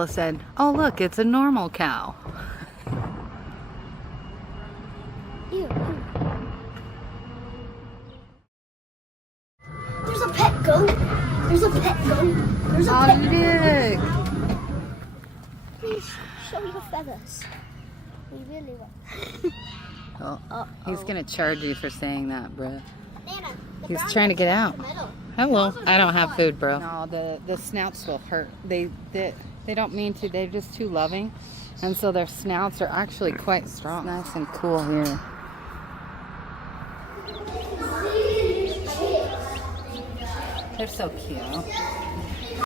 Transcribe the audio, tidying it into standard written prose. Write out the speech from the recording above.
Said, "Oh look, it's a normal cow." Ew. There's a pet goat. There's a pet goat. There's a pet Look. Please show your feathers. We really want. Oh, he's gonna charge you for saying that, bro. Nana, He's trying to get out. Hello. I don't have fun. food, bro. No, the snouts will hurt. They don't mean to. They're just too loving, and so their snouts are actually quite strong. It's nice and cool here. They're so cute.